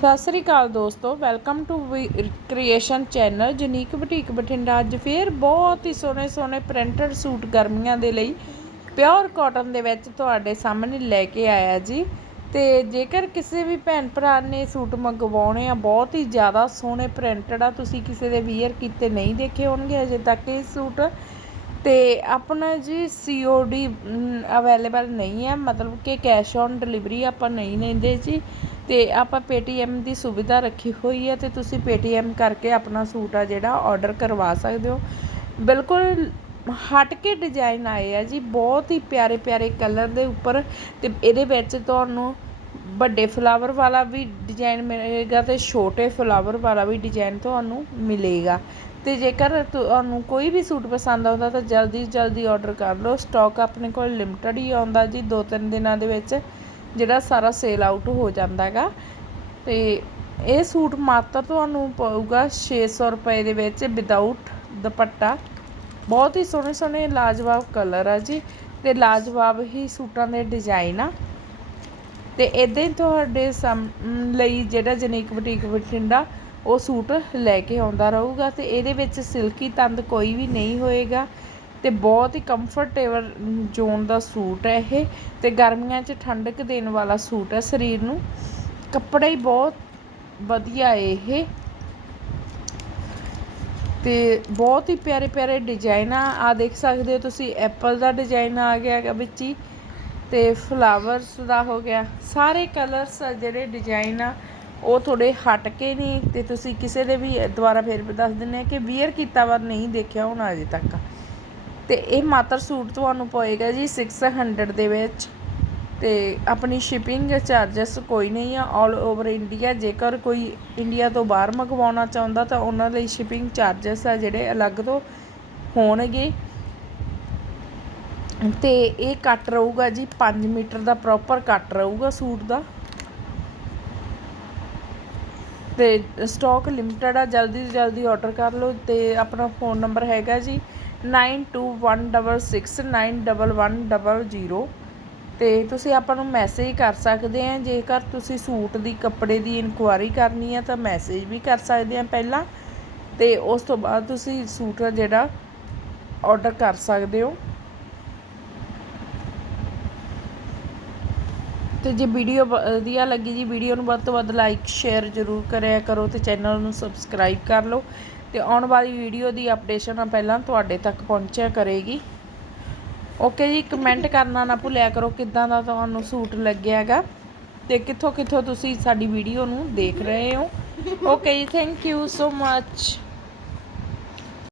ਸਤਿ ਸ੍ਰੀ ਅਕਾਲ ਦੋਸਤੋ welcome to creation channel Janik boutique Bathinda ਅੱਜ ਫੇਰ ਬਹੁਤ ਹੀ ਸੋਹਣੇ ਸੋਹਣੇ ਪ੍ਰਿੰਟਡ ਸੂਟ ਗਰਮੀਆਂ ਦੇ ਲਈ ਪਿਓਰ ਕਾਟਨ ਦੇ ਵਿੱਚ ਤੁਹਾਡੇ ਸਾਹਮਣੇ ਲੈ ਕੇ ਆਇਆ ਜੀ। ਤੇ ਜੇਕਰ ਕਿਸੇ ਵੀ ਭੈਣ ਭਰਾ ਨੇ ਸੂਟ ਮੰਗਵਾਉਣੇ ਆ, ਬਹੁਤ ਹੀ ਜ਼ਿਆਦਾ ਸੋਹਣੇ ਪ੍ਰਿੰਟਡ ਆ, ਤੁਸੀਂ ਕਿਸੇ ਦੇ ਵੀਅਰ ਕੀਤੇ ਨਹੀਂ ਦੇਖੇ ਹੋਣਗੇ, ਅਜੇ ਤੱਕ ਇਹ ਸੂਟ ਅਤੇ ਆਪਣਾ ਜੀ ਸੀ ਓ ਡੀ ਅਵੇਲੇਬਲ ਨਹੀਂ ਹੈ, ਮਤਲਬ ਕਿ ਕੈਸ਼ ਔਨ ਡਿਲੀਵਰੀ ਆਪਾਂ ਨਹੀਂ ਲੈਂਦੇ ਜੀ। ਅਤੇ ਆਪਾਂ ਪੇਟੀਐੱਮ ਦੀ ਸੁਵਿਧਾ ਰੱਖੀ ਹੋਈ ਹੈ ਅਤੇ ਤੁਸੀਂ ਪੇਟੀਐੱਮ ਕਰਕੇ ਆਪਣਾ ਸੂਟ ਆ ਜਿਹੜਾ ਔਡਰ ਕਰਵਾ ਸਕਦੇ ਹੋ। ਬਿਲਕੁਲ ਹਟ ਕੇ ਡਿਜ਼ਾਇਨ ਆਏ ਆ ਜੀ, ਬਹੁਤ ਹੀ ਪਿਆਰੇ ਪਿਆਰੇ ਕਲਰ ਦੇ ਉੱਪਰ ਅਤੇ ਇਹਦੇ ਵਿੱਚ ਤੁਹਾਨੂੰ ਵੱਡੇ ਫਲਾਵਰ ਵਾਲਾ ਵੀ ਡਿਜ਼ਾਈਨ ਮਿਲੇਗਾ ਅਤੇ ਛੋਟੇ ਫਲਾਵਰ ਵਾਲਾ ਵੀ ਡਿਜ਼ਾਇਨ ਤੁਹਾਨੂੰ ਮਿਲੇਗਾ। ਅਤੇ ਜੇਕਰ ਤੁਹਾਨੂੰ ਕੋਈ ਵੀ ਸੂਟ ਪਸੰਦ ਆਉਂਦਾ ਤਾਂ ਜਲਦੀ ਜਲਦੀ ਔਡਰ ਕਰ ਲਓ। ਸਟਾਕ ਆਪਣੇ ਕੋਲ ਲਿਮਟਿਡ ਹੀ ਆਉਂਦਾ ਜੀ, ਦੋ ਤਿੰਨ ਦਿਨਾਂ ਦੇ ਵਿੱਚ ਜਿਹੜਾ ਸਾਰਾ ਸੇਲ ਆਊਟ ਹੋ ਜਾਂਦਾ ਹੈਗਾ। ਅਤੇ ਇਹ ਸੂਟ ਮਾਤਰ ਤੁਹਾਨੂੰ ਪਊਗਾ 600 ਰੁਪਏ ਦੇ ਵਿੱਚ ਵਿਦਆਊਟ ਦੁਪੱਟਾ। ਬਹੁਤ ਹੀ ਸੋਹਣੇ ਸੋਹਣੇ ਲਾਜਵਾਬ ਕਲਰ ਆ ਜੀ ਤੇ ਲਾਜਵਾਬ ਹੀ ਸੂਟਾਂ ਦੇ ਡਿਜ਼ਾਈਨ ਆ। ਤੇ ਇਦਾਂ ਹੀ ਤੁਹਾਡੇ ਸਾਹਮ- ਲਈ ਜਿਹੜਾ ਜਨੀਕ ਬੁਟੀਕ ਬਠਿੰਡਾ ਉਹ ਸੂਟ ਲੈ ਕੇ ਆਉਂਦਾ ਰਹੂਗਾ ਅਤੇ ਇਹਦੇ ਵਿੱਚ ਸਿਲਕੀ ਤੰਦ ਕੋਈ ਵੀ ਨਹੀਂ ਹੋਏਗਾ ਅਤੇ ਬਹੁਤ ਹੀ ਕੰਫਰਟੇਬਲ ਜ਼ੋਨ ਦਾ ਸੂਟ ਹੈ ਇਹ ਅਤੇ ਗਰਮੀਆਂ 'ਚ ਠੰਡਕ ਦੇਣ ਵਾਲਾ ਸੂਟ ਹੈ, ਸਰੀਰ ਨੂੰ ਕੱਪੜਾ ਹੀ ਬਹੁਤ ਵਧੀਆ ਇਹ। ਤੇ ਬਹੁਤ ਹੀ ਪਿਆਰੇ ਪਿਆਰੇ ਡਿਜ਼ਾਈਨ ਆ ਆ ਦੇਖ ਸਕਦੇ ਹੋ ਤੁਸੀਂ ਐਪਲ ਦਾ ਡਿਜ਼ਾਈਨ ਆ ਗਿਆ ਹੈਗਾ ਵਿੱਚ ਹੀ ਤੇ ਫਲਾਵਰਸ ਦਾ ਹੋ ਗਿਆ, ਸਾਰੇ ਕਲਰਸ ਜਿਹੜੇ ਡਿਜ਼ਾਈਨ ਆ ਉਹ ਥੋੜੇ ਹਟ ਕੇ ਨੇ ਤੇ ਤੁਸੀਂ ਕਿਸੇ ਦੇ ਵੀ ਦੁਬਾਰਾ ਫੇਰ ਦੱਸ ਦਿੰਨੇ ਆ ਕਿ ਵੀਅਰ ਕੀਤਾ ਵਾ, ਨਹੀਂ ਦੇਖਿਆ ਹੁਣ ਅਜੇ ਤੱਕ। ਤੇ ਇਹ ਮਾਤਰ ਸੂਟ ਤੁਹਾਨੂੰ ਪਵੇਗਾ ਜੀ 600 ਦੇ ਵਿੱਚ। ਤੇ ਆਪਣੀ ਸ਼ਿਪਿੰਗ ਚਾਰजेस ਕੋਈ ਨਹੀਂ ਆ 올 ਓਵਰ ਇੰਡੀਆ ਜੇਕਰ ਕੋਈ ਇੰਡੀਆ ਤੋਂ ਬਾਹਰ ਮੰਗਵਾਉਣਾ ਚਾਹੁੰਦਾ ਤਾਂ ਉਹਨਾਂ ਲਈ ਸ਼ਿਪਿੰਗ ਚਾਰजेस ਆ ਜਿਹੜੇ ਅਲੱਗ ਤੋਂ ਹੋਣਗੇ। ਤੇ ਇਹ ਕੱਟ ਰਹੂਗਾ ਜੀ 5 ਮੀਟਰ ਦਾ ਪ੍ਰੋਪਰ ਕੱਟ ਰਹੂਗਾ ਸੂਟ ਦਾ। ਅਤੇ ਸਟਾਕ ਲਿਮਟਿਡ ਆ, ਜਲਦੀ ਤੋਂ ਜਲਦੀ ਔਡਰ ਕਰ ਲਓ ਅਤੇ ਆਪਣਾ ਫੋਨ ਨੰਬਰ ਹੈਗਾ ਜੀ nine two one double six nine double one double zero ਅਤੇ ਤੁਸੀਂ ਆਪਾਂ ਨੂੰ ਮੈਸੇਜ ਕਰ ਸਕਦੇ ਆ, ਜੇਕਰ ਤੁਸੀਂ ਸੂਟ ਦੀ, ਕੱਪੜੇ ਦੀ ਇਨਕੁਆਇਰੀ ਕਰਨੀ ਹੈ ਤਾਂ ਮੈਸੇਜ ਵੀ ਕਰ ਸਕਦੇ ਆ ਪਹਿਲਾਂ ਅਤੇ ਉਸ ਤੋਂ ਬਾਅਦ ਤੁਸੀਂ ਸੂਟ ਆ ਜਿਹੜਾ ਔਡਰ ਕਰ ਸਕਦੇ ਹੋ। ਤੇ ਜੇ ਵੀਡੀਓ ਵਧੀਆ ਲੱਗੀ ਜੀ, ਵੀਡੀਓ ਨੂੰ ਵੱਧ ਤੋਂ ਵੱਧ ਲਾਈਕ ਸ਼ੇਅਰ ਜ਼ਰੂਰ ਕਰਿਆ ਕਰੋ ਤੇ ਚੈਨਲ ਨੂੰ ਸਬਸਕ੍ਰਾਈਬ ਕਰ ਲਓ ਤੇ ਆਉਣ ਵਾਲੀ ਵੀਡੀਓ ਦੀ ਅਪਡੇਸ਼ਨ ਪਹਿਲਾਂ ਤੁਹਾਡੇ ਤੱਕ ਪਹੁੰਚਿਆ ਕਰੇਗੀ। ਓਕੇ ਜੀ ਕਮੈਂਟ ਕਰਨਾ ਨਾ ਭੁੱਲਿਆ ਕਰੋ ਕਿੱਦਾਂ ਦਾ ਤੁਹਾਨੂੰ ਸੂਟ ਲੱਗਿਆ ਹੈਗਾ ਤੇ ਕਿੱਥੋਂ ਕਿੱਥੋਂ ਤੁਸੀਂ ਸਾਡੀ ਵੀਡੀਓ ਨੂੰ ਦੇਖ ਰਹੇ ਹੋ। ਓਕੇ ਜੀ ਥੈਂਕ ਯੂ ਸੋ ਮੱਚ